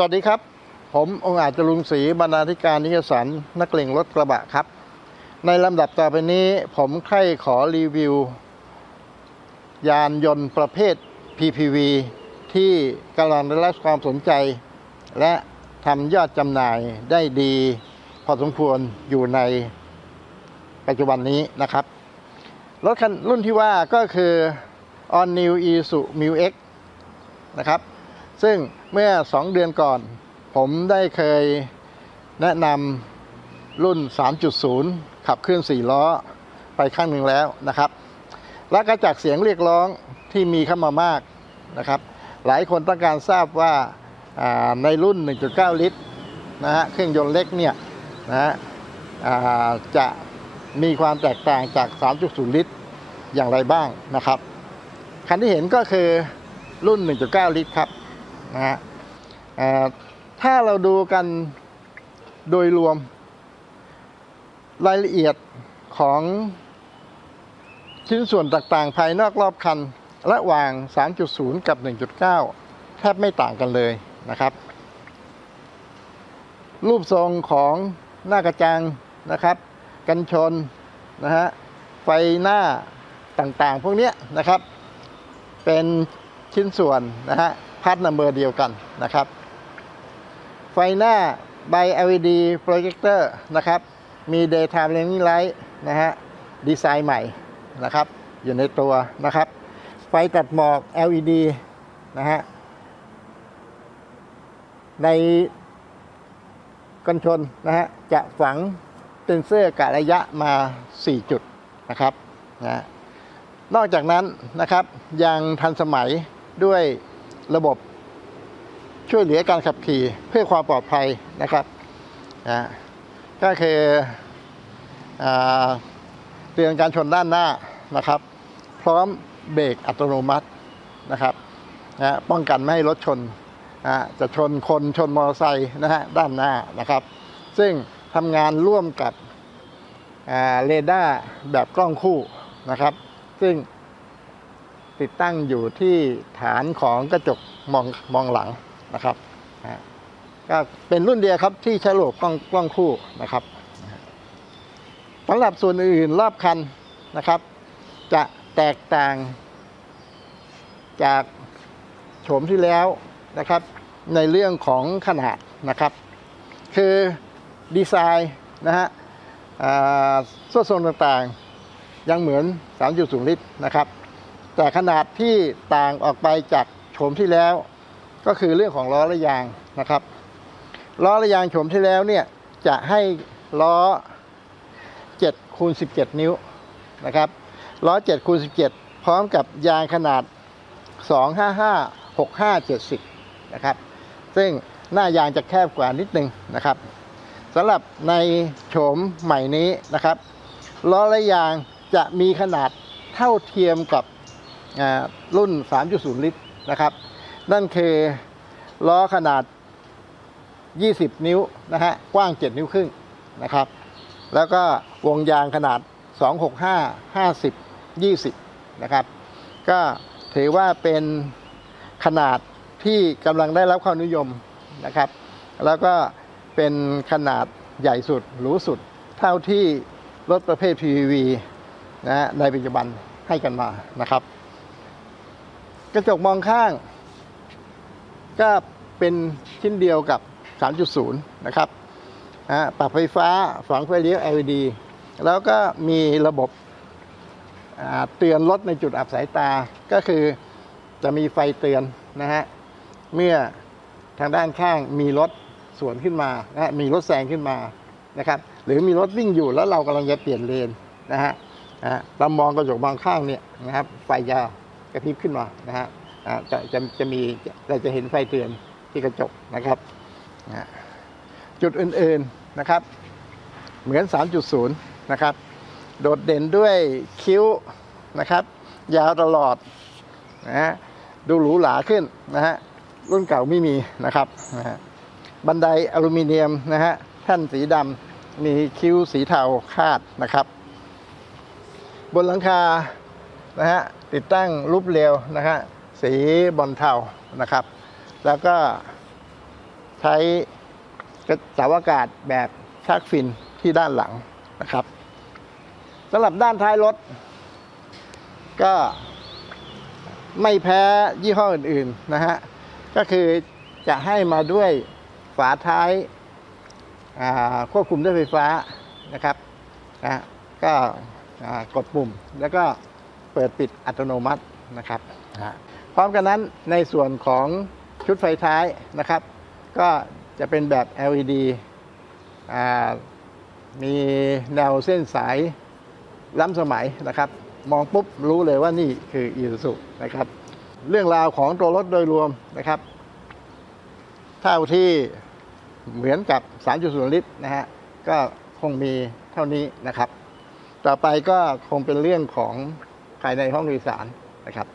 สวัสดีครับ ผมองค์อาจจรุงศรีบรรณาธิการนิยสารนักเลงรถกระบะครับ ในลำดับต่อไปนี้ผมใคร่ขอรีวิว ยานยนต์ประเภท PPV ที่กำลังได้รับความสนใจ และทำยอดจำหน่ายได้ดี พอสมควรอยู่ในปัจจุบันนี้นะครับ รถคันรุ่นที่ว่าก็คือ On New Isuzu Mu X นะครับ ซึ่ง เมื่อ 2 เดือนก่อน ผมได้เคยแนะนำรุ่น 3.0 ขับเคลื่อน4 ล้อไปข้างหนึ่งแล้วนะครับ และก็จากเสียงเรียกร้องที่มีเข้ามามากนะครับ หลายคนต้องการทราบว่าในรุ่น 1.9 ลิตรนะฮะเครื่องยนต์เล็กเนี่ยนะฮะจะมีความแตกต่างจาก 3.0 ลิตรอย่างไรบ้างนะครับ คันที่เห็นก็คือรุ่น 1.9 ลิตรครับ นะฮะถ้าเราดูกันโดยรวม รายละเอียดของชิ้นส่วนต่างๆ ภายนอกรอบคัน ระหว่าง 3.0 กับ 1.9 แทบไม่ต่างกันเลยนะครับ รูปทรงของหน้ากระจังนะครับ กันชนนะฮะไฟหน้าต่างๆ พวกเนี้ยนะครับ เป็นชิ้นส่วนนะฮะ พาร์ทนัมเบอร์เดียวกันนะครับ ไฟหน้า by LED projector นะครับ มี daytime running light นะฮะ ดีไซน์ใหม่นะครับ อยู่ในตัวนะครับ ไฟตัดหมอก LED นะฮะ ในกันชนนะฮะ จะฝังเซนเซอร์กะระยะมา 4 จุดนะครับนะฮะนอกจากนั้นนะครับยังทันสมัยด้วย ระบบช่วยเหลือการขับขี่เพื่อความปลอดภัยนะครับนะก็คืออเตือนการชนด้านหน้านะครับ พร้อมเบรกอัตโนมัตินะครับนะป้องกันไม่ให้รถชนนะจะชนคนชนมอเตอร์ไซค์นะฮะด้านหน้านะครับ ซึ่งทำงานร่วมกับเรดาร์แบบกล้องคู่นะครับ ซึ่ง ติดตั้งอยู่ที่ฐานของกระจกมองมองหลังนะครับก็เป็นรุ่นเดียวครับที่ใช้ระบบกล้องกล้องคู่นะครับสำหรับส่วนอื่นรอบคันนะครับ จะแตกต่าง จากโฉมที่แล้วนะครับ ในเรื่องของขนาดนะครับ คือดีไซน์นะฮะอ่าส่วนทรงต่างๆ ยังเหมือน 3.0 ลิตรนะครับ แต่ขนาดที่ต่างออกไปจากโฉมที่แล้ว ก็คือเรื่องของล้อและยางนะครับล้อและยางโฉมที่แล้วเนี่ยจะให้ล้อ7คูณ17 นิ้วนะครับล้อ7คูณ17 พร้อมกับยางขนาด 255 65 70นะครับซึ่งหน้ายางจะแคบกว่านิดนึงนะครับสำหรับในโฉมใหม่นี้นะครับล้อและยางจะมีขนาดเท่าเทียมกับ รุ่น 3.0 ลิตรนะครับ นั่นคือล้อขนาด 20 นิ้วนะฮะกว้าง 7 นิ้วครึ่งนะครับ แล้วก็วงยางขนาด 265 50 20 นะครับ ก็ถือว่าเป็นขนาดที่กำลังได้รับความนิยมนะครับ แล้วก็เป็นขนาดใหญ่สุดหรูสุด เท่าที่รถประเภท PPV นะในปัจจุบันให้กันมานะครับ กระจกมองข้าง ก็เป็นชิ้นเดียวกับ 3.0 นะครับปรับไฟฟ้าฝังไฟเลี้ยว LED แล้วก็มีระบบเตือนรถในจุดอับสายตาก็คือจะมีไฟเตือนนะฮะเมื่อทางด้านข้างมีรถสวนขึ้นมานะมีรถแซงขึ้นมานะครับหรือมีรถวิ่งอยู่แล้วเรากำลังจะเปลี่ยนเลนนะฮะนะฮะเรามองกระจกมองข้างเนี่ยนะครับไฟจะ กระพริบขึ้นมานะฮะจะจะจะมีเราจะเห็นไฟเตือนที่กระจกนะครับจุดอื่นๆนะครับ เหมือน 3.0 นะครับ โดดเด่นด้วยคิ้วนะครับ ยาวตลอดนะฮะดูหรูหราขึ้นนะฮะรุ่นเก่าไม่มีนะครับนะฮะบันไดอลูมิเนียมนะฮะแท่นสีดำมีคิ้วสีเทาคาดนะครับ บนหลังคานะฮะ ติดตั้งรูปเรียวนะฮะสีบอลเทานะครับ แล้วก็ใช้กระเสาอากาศแบบชาร์กฟินที่ด้านหลังนะครับสำหรับด้านท้ายรถ ก็ไม่แพ้ยี่ห้ออื่นๆนะฮะก็คือจะให้มาด้วยฝาท้ายาควบคุมด้วยไฟฟ้านะครับนะก็กดปุ่มแล้วก็ ปิดปิดอัตโนมัตินะครับพร้อมกันนั้นในส่วนของชุดไฟท้ายนะครับ ก็จะเป็นแบบ LED มีแนวเส้นสายล้ำสมัยนะครับ มองปุ๊บรู้เลยว่านี่คือ i s u z u นะครับ เรื่องราวของตัวรถโดยรวมนะครับ เท่าที่เหมือนกับ 3.0 ลิตรนะฮะ ก็คงมีเท่านี้นะครับ ต่อไปก็คงเป็นเรื่องของ ภายในห้องโดยสารนะครับ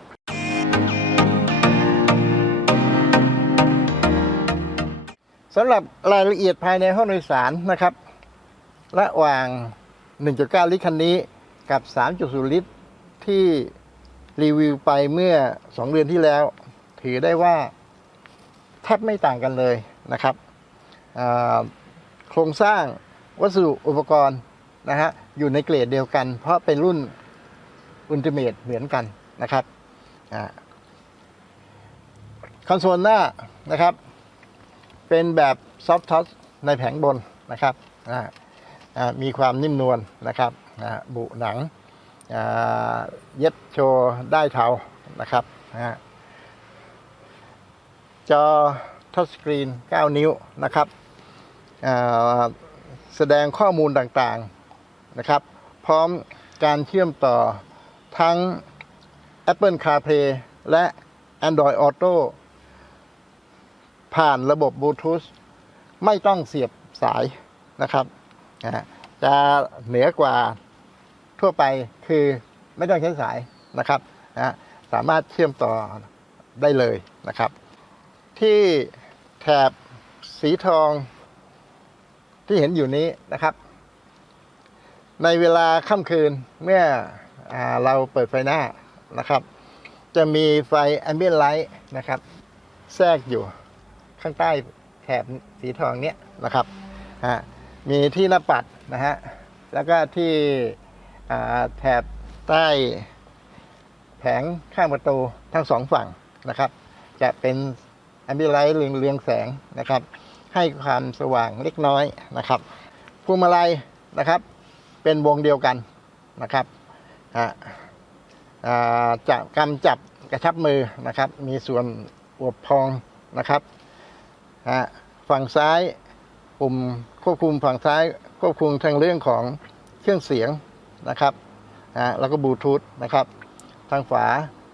สำหรับรายละเอียดภายในห้องโดยสารนะครับ ระหว่าง 1.9 ลิตรคันนี้กับ 3.0 ลิตรที่รีวิวไปเมื่อ 2 เดือนที่แล้ว ถือได้ว่าแทบไม่ต่างกันเลยนะครับโครงสร้างวัสดุอุปกรณ์นะฮะอยู่ในเกรดเดียวกัน เพราะเป็นรุ่น อุลติเม e เหมือนกันนะครับอคอนโซลหน้านะครับ เป็นแบบซอฟท์ทัชในแผงบนนะครับมีความนิ่มนวลนะครับบุหนังเย็บโชว์ได้เทานะครับจอทัชสกรีน 9 นิ้วนะครับแสดงข้อมูลต่างๆนะครับ พร้อมการเชื่อมต่อ ทั้ง Apple CarPlay และ Android Auto ผ่านระบบบลูทูธไม่ต้องเสียบสายนะครับจะเหนือกว่าทั่วไปคือไม่ต้องใช้สายนะครับนะสามารถเชื่อมต่อได้เลยนะครับ ที่แถบสีทองที่เห็นอยู่นี้นะครับ ในเวลาค่ำคืนเมื่อ เราเปิดไฟหน้านะครับ จะมีไฟ ambient light นะครับ แทรกอยู่ข้างใต้แถบสีทองเนี้ยนะครับมีที่หน้าปัดนะฮะแล้วก็ที่แถบใต้แผงข้างประตูทั้งสองฝั่งนะครับ จะเป็นแอมบิไลท์เรืองๆแสงนะครับ ให้ความสว่างเล็กน้อยนะครับพวงมาลัยนะครับ เป็นวงเดียวกันนะครับ ฮะจะกำจับกระชับมือนะครับ มีส่วนอวบพองนะครับฮะฝั่งซ้ายปุ่มควบคุมฝั่งซ้ายควบคุมทางเรื่องของเครื่องเสียงนะครับฮะแล้วก็บลูทูธนะครับ ทางฝา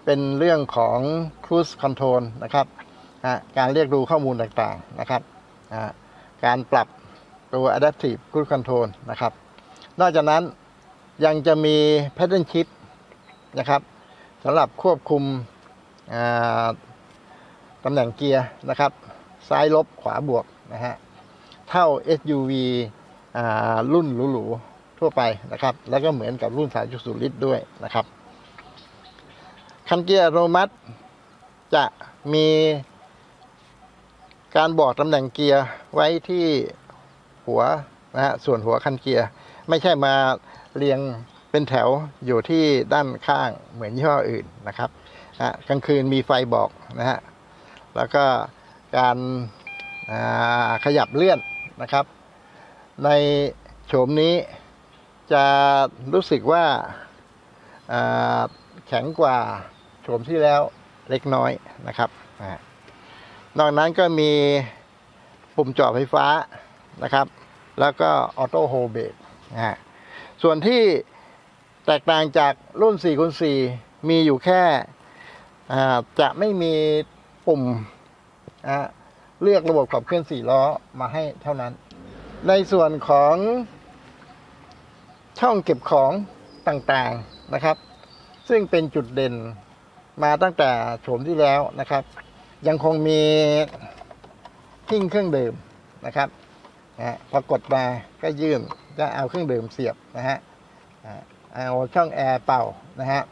เป็นเรื่องของ Cruise Control นะครับฮะการเรียกดูข้อมูลต่างๆนะครับฮะการปรับตัว Adaptive Cruise Control นะครับ นอกจากนั้น ยังจะมี Pattern Shift นะครับสำหรับควบคุมตำแหน่งเกียร์นะครับ ซ้ายลบขวาบวกนะฮะเท่า SUV รุ่นหรูๆทั่วไปนะครับ แล้วก็เหมือนกับรุ่น 3.0 ลิตรด้วยนะครับ คันเกียร์อัตโนมัติจะมีการบอกตำแหน่งเกียร์ไว้ที่หัวนะฮะส่วนหัวคันเกียร์ ไม่ใช่มาเรียงเป็นแถวอยู่ที่ด้านข้างเหมือนยี่ห้ออื่นนะครับนะกลางคืนมีไฟบอกนะฮะแล้วก็การขยับเลื่อนนะครับ ในโฉมนี้จะรู้สึกว่าแข็งกว่าโฉมที่แล้วเล็กน้อยนะครับอ่านอกนั้นก็มีปุ่มจอไฟฟ้านะครับ แล้วก็ออโต้โฮเบรก นะฮะส่วนที่แตกต่างจากรุ่น4คูณ4มีอยู่แค่จะไม่มีปุ่มนะเลือกระบบขับเคลื่อนสี่ล้อมาให้เท่านั้น ในส่วนของช่องเก็บของต่างๆนะครับ ซึ่งเป็นจุดเด่นมาตั้งแต่โฉมที่แล้วนะครับ ยังคงมีหิ้งเครื่องดื่มนะครับนะฮะพอกดมาก็ยื่น ก็เอาเครื่องดื่มเสียบนะฮะเอาช่องแอร์เป่านะฮะ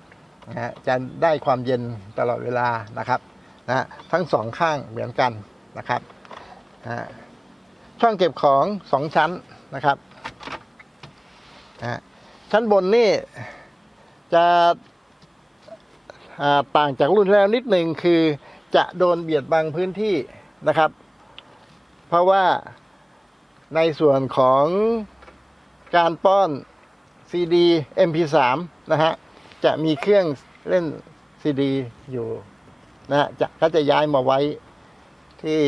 นะจะได้ความเย็นตลอดเวลานะครับนะทั้งสองข้างเหมือนกันนะครับฮะช่องเก็บของสองชั้นนะครับฮะชั้นบนนี่จะต่างจากรุ่นแล้วนิดหนึ่งคือจะโดนเบียดบังพื้นที่นะครับ เพราะว่าในส่วนของ การป้อน CD MP3 นะฮะ จะมีเครื่องเล่น CD อยู่นะฮะจะก็จะย้ายมาไว้ที่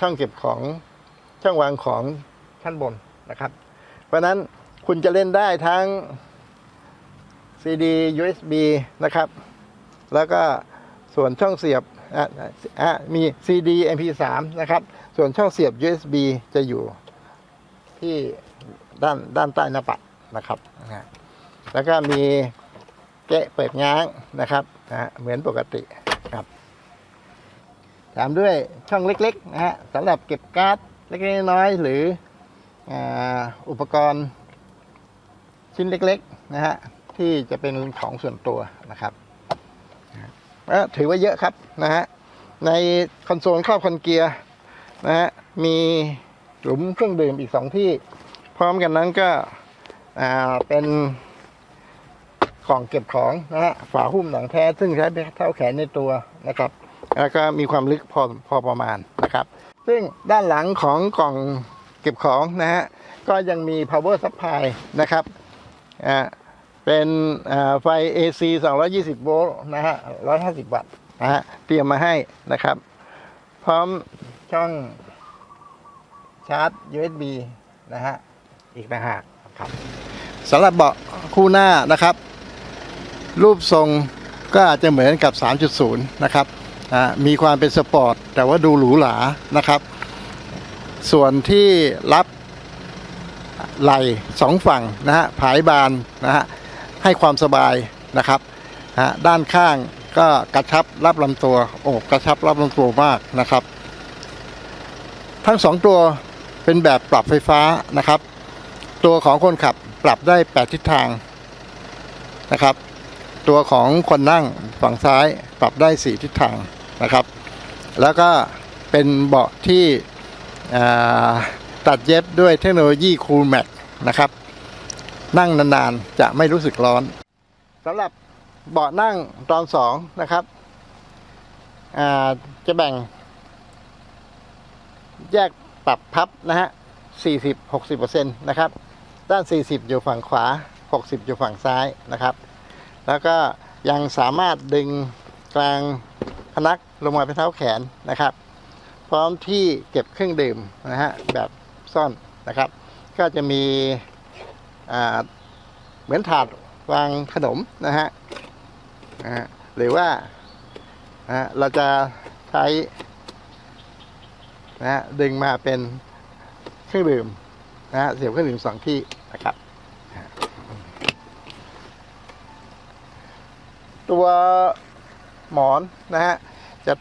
ช่องเก็บของช่องวางของชั้นบนนะครับ เพราะนั้นคุณจะเล่นได้ทั้ง CD USB นะครับ แล้วก็ส่วนช่องเสียบมี CD MP3 นะครับ ส่วนช่องเสียบ USB จะอยู่ที่ ด้านด้านใต้หน้าปัดนะครับนะฮะแล้วก็มีแกะเปิดง้างนะครับนะฮะเหมือนปกติครับตามด้วยช่องเล็กๆนะฮะสำหรับเก็บการ์ดเล็กๆน้อยๆหรืออุปกรณ์ชิ้นเล็กๆนะฮะที่จะเป็นของส่วนตัวนะครับถือว่าเยอะครับนะฮะในคอนโซลครอบคอนเกียร์นะฮะมีหลุมเครื่องดื่มอีกสองที่ ร้อมกันนั้นก็อ่าเป็นกล่องเก็บของนะฮะฝาหุ้มหนังแท้ซึ่งใช้เป็นเท่าแขนในตัวนะครับ แล้วก็มีความลึกพอพอประมาณนะครับ ซึ่งด้านหลังของกล่องเก็บของนะฮะก็ยังมี power supply นะครับอ่าเป็นอ่าไฟ AC 220 โวลต์นะฮะ 150 วัตต์นะฮะ เตรียมมาให้นะครับ พร้อมช่องชาร์จ USB นะฮะ อีกต่างหากครับสำหรับเบาะคู่หน้านะครับ รูปทรงก็อาจจะเหมือนกับ 3.0 นะครับมีความเป็นสปอร์ต แต่ว่าดูหรูหรานะครับ ส่วนที่รับไหล่สองฝั่งนะฮะผายบานนะฮะให้ความสบายนะครับนะฮะด้านข้างก็กระชับรับลำตัวโอ้กระชับรับลำตัวมากนะครับ ทั้งสองตัวเป็นแบบปรับไฟฟ้านะครับ ตัวของคนขับปรับได้ 8 ทิศทางนะครับ ตัวของคนนั่งฝั่งซ้ายปรับได้ 4 ทิศทางนะครับ แล้วก็เป็นเบาะที่ตัดเย็บด้วยเทคโนโลยี Cool Max นะครับ นั่งนานๆ จะไม่รู้สึกร้อนสำหรับเบาะนั่งตอนสองนะครับจะแบ่ง แยกปรับพับนะฮะ 40 60%นะครับ ด้าน 40 อยู่ฝั่งขวา 60 อยู่ฝั่งซ้ายนะครับ แล้วก็ยังสามารถดึงกลางพนักลงมาเป็นเท้าแขนนะครับ พร้อมที่เก็บเครื่องดื่มนะฮะแบบซ่อนนะครับ ก็จะมีอ่าเหมือนถาดวางขนมนะฮะหรือว่าเราจะใช้นะฮะดึงมาเป็นเครื่องดื่มนะฮะเสียบเครื่องดื่มสองที่ นะครับ ตัวหมอนนะฮะจะ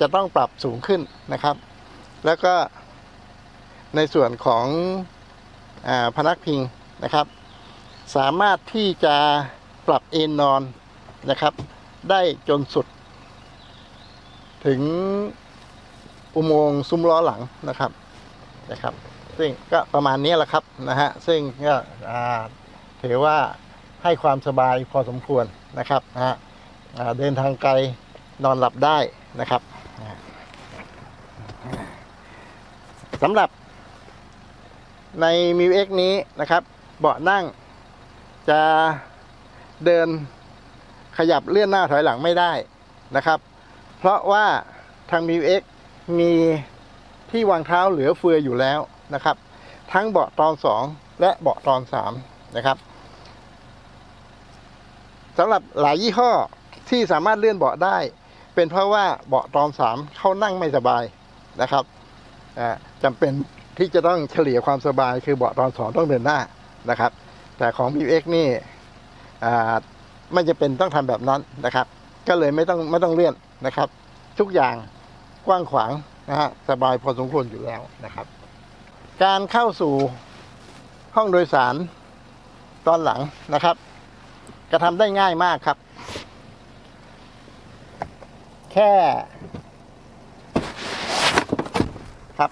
จะต้องปรับสูงขึ้นนะครับ แล้วก็ในส่วนของอพนักพิงนะครับ สามารถที่จะปรับเอนนอนนะครับ ได้จนสุด ถึงอุโมงค์ซุ้มล้อหลังนะครับนะครับ ซึ่งก็ประมาณนี้แหละครับนะฮะซึ่งก็ถือว่าให้ความสบายพอสมควรนะครับนะฮะเดินทางไกลนอนหลับได้นะครับสำหรับใน m ิว X นี้นะครับ เบาะนั่งจะเดินขยับเลื่อนหน้าถอยหลังไม่ได้นะครับ เพราะว่าทาง m ิว X มีที่วางเท้าเหลือเฟืออยู่แล้ว นะครับ ทั้งเบาะตอนสองและเบาะตอนสามนะครับสำหรับหลายยี่ห้อที่สามารถเลื่อนเบาะได้ เป็นเพราะว่าเบาะตอนสามเขานั่งไม่สบายนะครับจำเป็นที่จะต้องเฉลี่ยความสบายคือเบาะตอนสองต้องเดินหน้านะครับ แต่ของ b x นี่ไม่จะเป็นต้องทำแบบนั้นนะครับ ก็เลยไม่ต้องไม่ต้องเลื่อนนะครับ ทุกอย่างกว้างขวางนะฮะสบายพอสมควรอยู่แล้วนะครับ การเข้าสู่ห้องโดยสารตอนหลังนะครับ กระทำได้ง่ายมากครับ แค่ ครับ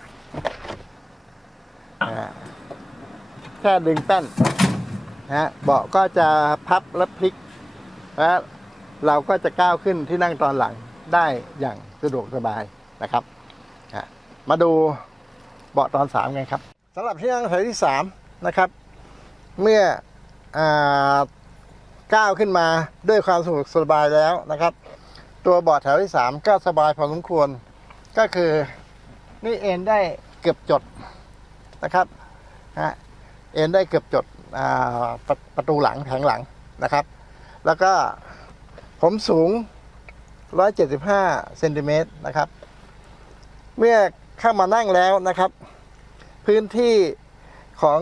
อ่าแค่ดึงแป้นนะฮะเบาะก็จะพับและพลิกแล้วเราก็จะก้าวขึ้นที่นั่งตอนหลังได้อย่างสะดวกสบายนะครับอะมาดู เบาะตอนสามกันครับสำหรับที่นั่งแถวที่สามนะครับ เมื่ออก้าวขึ้นมาด้วยความสะดวกสบายแล้วนะครับ ตัวเบาะแถวที่สามก็สบายพอสมควร ก็คือนี่เอนได้เกือบจดนะครับฮะเอนได้เกือบจดประประตูหลังแผงหลังนะครับ แล้วก็ผมสูง 175 เซนติเมตรนะครับ เมื่อ เข้ามานั่งแล้วนะครับ พื้นที่ของ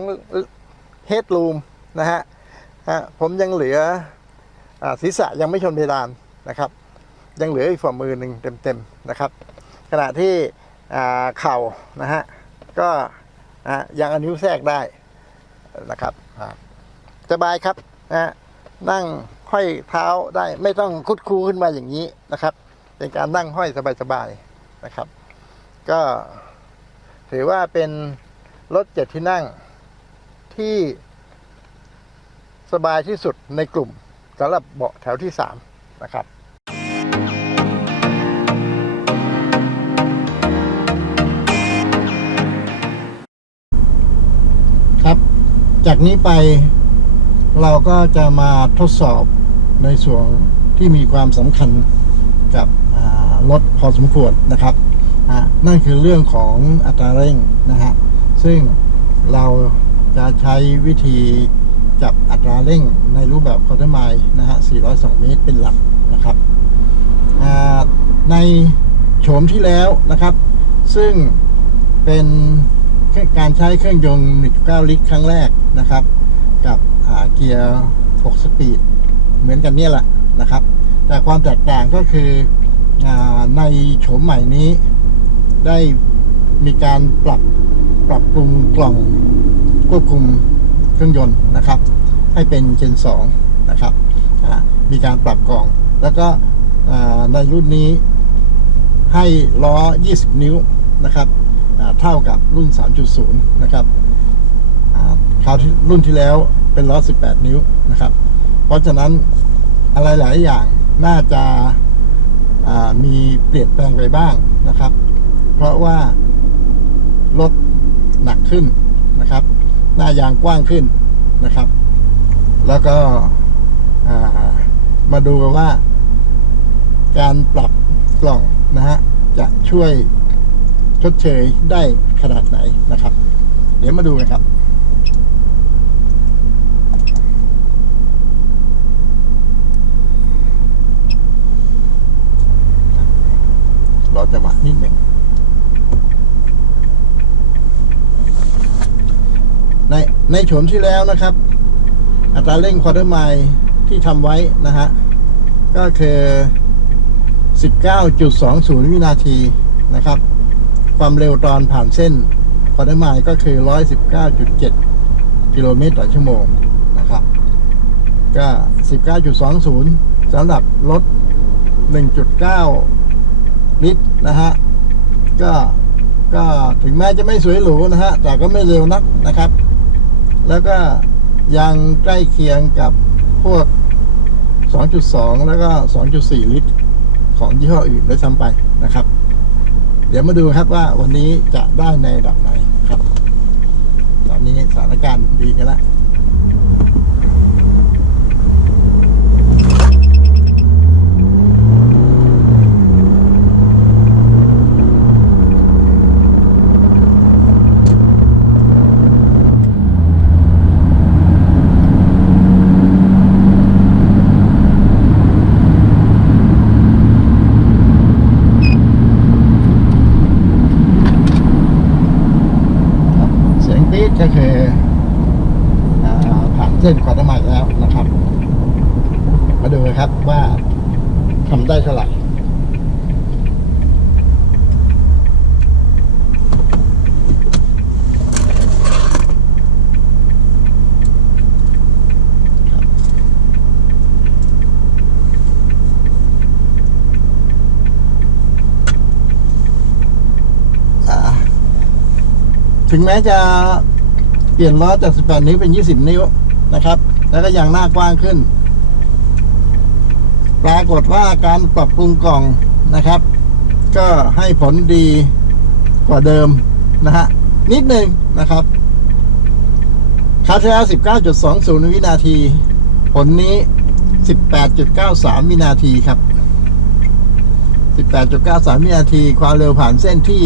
เฮดรูมนะฮะผมยังเหลืออศีรษะยังไม่ชนเพดานนะครับ ยังเหลืออีกฝ่ามือหนึ่งเต็มๆนะครับ ขณะที่เข่านะฮะก็ยังอนิ้วแทรกได้นะครับสบายครับนะนั่งห้อยเท้าได้ไม่ต้องคุดคูขึ้นมาอย่างนี้นะครับ เป็นการนั่งห้อยสบายๆนะครับ ก็ถือว่าเป็นรถเจ็ดที่นั่งที่สบายที่สุดในกลุ่มสำหรับเบาะแถวที่สามนะครับครับ จากนี้ไปเราก็จะมาทดสอบในส่วนที่มีความสำคัญกับรถพอสมควรนะครับ อะนั่นคือเรื่องของอัตราเร่งนะฮะซึ่งเราจะใช้วิธีจับอัตราเร่งในรูปแบบคอร์เตอร์ไมล์นะฮะ 402 เมตรเป็นหลักนะครับ ในโฉมที่แล้วนะครับ ซึ่งเป็นการใช้เครื่องยนต์ 1.9 ลิตรครั้งแรกนะครับ กับเกียร์ 6 สปีด เหมือนกันเนี่ยแหละนะครับ แต่ความแตกต่างก็คืออในโฉมใหม่นี้ ได้มีการปรับปรับปรุงกล่องควบคุมเครื่องยนต์นะครับ ให้เป็นเจน2นะครับมีการปรับกล่อง แล้วก็ในรุ่นนี้ให้ล้อ 20 นิ้วนะครับเท่ากับรุ่น 3.0 นะครับคราวที่รุ่นที่แล้วเป็นล้อ 18 นิ้วนะครับ เพราะฉะนั้นอะไรหลายอย่างน่าจะามีเปลี่ยนแปลงไปบ้างนะครับ ราะว่ารถหนักขึ้นนะครับ หน้ายางกว้างขึ้นนะครับ แล้วก็มาดูกันว่า การปรับกล่องนะฮะจะช่วยชดเชยได้ขนาดไหนนะครับ เดี๋ยวมาดูกันครับรอจังหวะนิดหนึ่ง ในในโฉมที่แล้วนะครับ อัตราเร่งควอเตอร์ไมล์ที่ทำไว้นะฮะ ก็คือ 19.20 วินาทีนะครับ ความเร็วตอนผ่านเส้นควอเตอร์ไมล์ก็คือ 119.7 กิโลเมตรต่อชั่วโมงนะครับ ก็ 19.20สำหรับรถ 1.9 ลิตรนะฮะ ก็ก็ถึงแม้จะไม่สวยหรูนะฮะ แต่ก็ไม่เร็วนักนะครับ แล้วก็ยังใกล้เคียงกับพวก 2.2 แล้วก็ 2.4 ลิตร ของยี่ห้ออื่นด้วยซ้ำไปนะครับ เดี๋ยวมาดูครับว่าวันนี้จะได้ในระดับไหนครับ ตอนนี้สถานการณ์ดีกันแล้ว ครับเสียงปี๊ดก็คืออาผ่าน เส้นควอเตอร์ไมแล้วนะครับ มาดูกันครับว่าทำได้เท่าไหร่ถึงแม้จะเปลี่ยนล้อจาก 18 นิ้วเป็น 20 นิ้ว นะครับ แล้วก็ยางหน้ากว้างขึ้น ปรากฏว่าการปรับปรุงกล่องนะครับ ก็ให้ผลดีกว่าเดิมนะฮะนิดหนึ่งนะครับคาวที่แล้ว19.20 วินาที ผลนี้ 18.93 วินาทีครับ 18.93 วินาที ความเร็วผ่านเส้นที่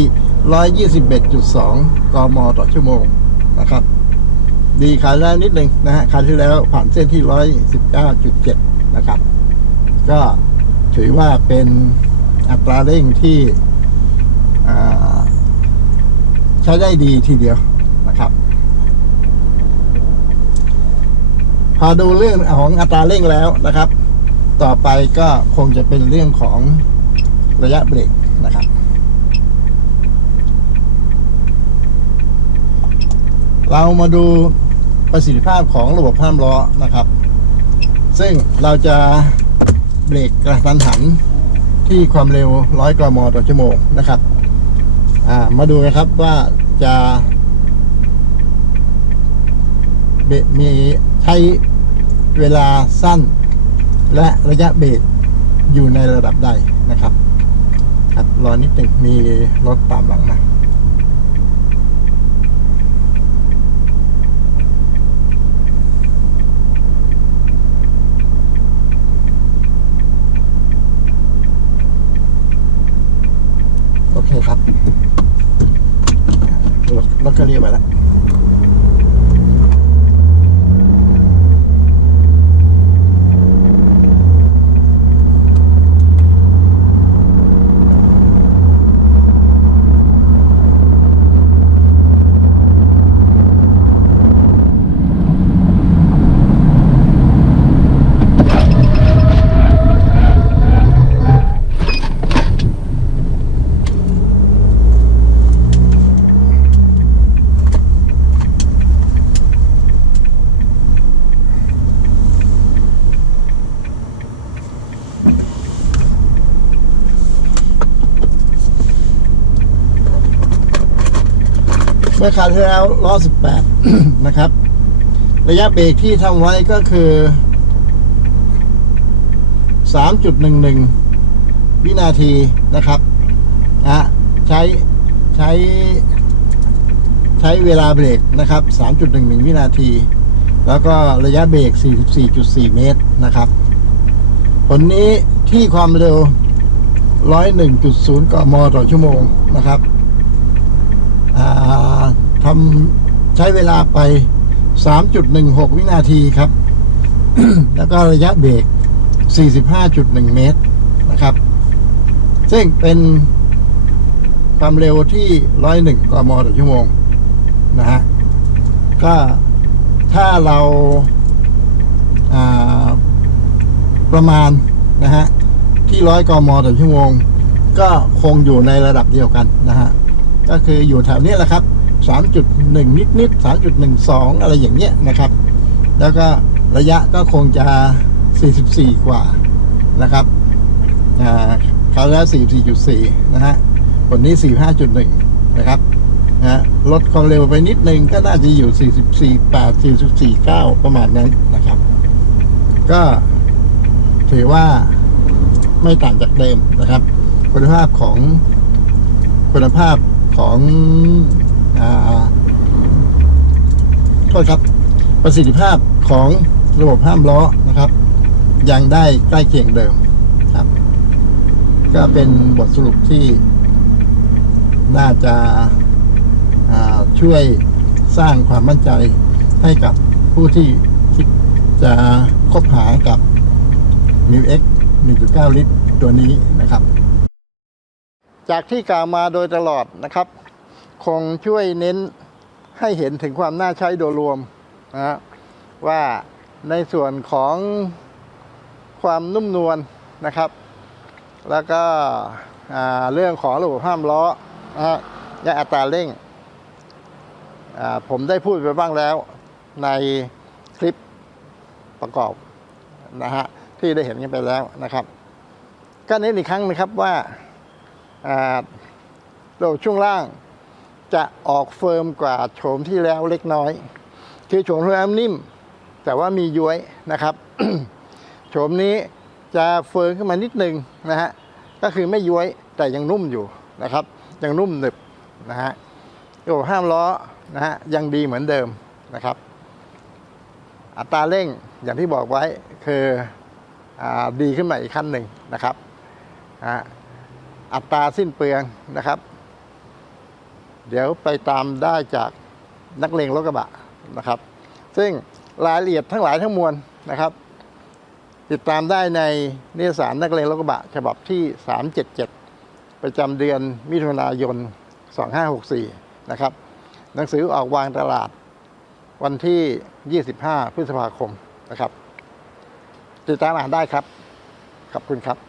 121.2 กมต่อชั่วโมงนะครับ ดีคราวที่แล้วนิดหนึ่งนะฮะคราวที่แล้วผ่านเส้นที่119.7นะครับ ก็ถือว่าเป็นอัตราเร่งที่ใช้ได้ดีทีเดียวนะครับ พอดูเรื่องของอัตราเร่งแล้วนะครับ ต่อไปก็คงจะเป็นเรื่องของระยะเบรกนะครับเรามาดู ประสิทธิภาพของระบบห้ามล้อนะครับ ซึ่งเราจะเบรกกระทันหันที่ความเร็ว 100 กมต่อชั่วโมงนะครับามาดูนะครับว่าจะเบรกมีใช้เวลาสั้น และระยะเบรกอยู่ในระดับใดนะครับ ครับรอนิดหนึ่งมีรถตามหลังมา โอเคครับรถรถก็เรียกไปแล้ว มื่อคราวที่แล้วล้อ18 นะครับ ระยะเบรกที่ทำไว้ก็คือ 3.11 วินาทีนะครับนะใช้ใช้ใช้เวลาเบรกนะครับ 3.11 วินาที แล้วก็ระยะเบรก 44.4 เมตรนะครับผลนี้ที่ความเร็ว 101.0กมต่อชั่วโมงนะครับ ทำใช้เวลาไป 3.16 วินาทีครับ แล้วก็ระยะเบรก 45.1 เมตรนะครับ ซึ่งเป็นความเร็วที่ 101 กมต่อชั่วโมงนะฮะ ก็ถ้าเราาประมาณนะฮะ ที่ 100 กมต่อชั่วโมง ก็คงอยู่ในระดับเดียวกันนะฮะ ก็คืออยู่แถวนี้แหละครับ 3.1 นิดนิด3.12 อะไรอย่างเงี้ยนะครับ แล้วก็ระยะก็คงจะ 44 กว่านะครับอ่าคราวแล้ว 44.4 นะฮะผลนี้ 45.1 นะครับนะฮะลดความเร็วไปนิดนึงก็น่าจะอยู่ 44.8 44.9 ประมาณนั้นนะครับ ก็ถือว่าไม่ต่างจากเดิมนะครับ คุณภาพของคุณภาพของ อาโทษครับประสิทธิภาพของระบบห้ามล้อนะครับ ยังได้ใกล้เคียงเดิมครับ ก็เป็นบทสรุปที่ น่าจะาช่วยสร้างความมั่นใจให้กับผู้ที่คิดจะคบหากับ m i w X 1.9 ลิตรตัวนี้นะครับ จากที่กล่าวมาโดยตลอดนะครับ คงช่วยเน้นให้เห็นถึงความน่าใช้โดยรวมนะว่าในส่วนของความนุ่มนวลนะครับ แล้วก็เรื่องของระบบห้ามล้อนะฮะและอัตราเร่ง ผมได้พูดไปบ้างแล้วในคลิปประกอบนะฮะที่ได้เห็นกันไปแล้วนะครับ ก็เน้นอีกครั้งนะครับว่าอ่าระบบช่วงล่าง จะออกเฟิร์มกว่าโฉมที่แล้วเล็กน้อย คือโฉมที่แล้วนิ่ม แต่ว่ามีย้วยนะครับโฉมนี้จะเฟิร์มขึ้นมานิดนึงนะฮะก็คือไม่ย้วยแต่ยังนุ่มอยู่นะครับ ยังนุ่มหนึบนะฮะโอ้ห้ามล้อนะฮะยังดีเหมือนเดิมนะครับ อัตราเร่งอย่างที่บอกไว้คืออดีขึ้นมาอีกขั้นหนึ่งนะครับอัตราสิ้นเปลืองนะครับ เดี๋ยวไปตามได้จากนักเลงรถกระบะนะครับ ซึ่งรายละเอียดทั้งหลายทั้งมวลนะครับ ติดตามได้ในนิตยสารนักเลงรถกระบะ ฉบับที่ 377 ประจำเดือนมิถุนายน 2564 นะครับ หนังสือออกวางตลาดวันที่ 25 พฤษภาคมนะครับ ติดตามอ่านได้ครับ ขอบคุณครับ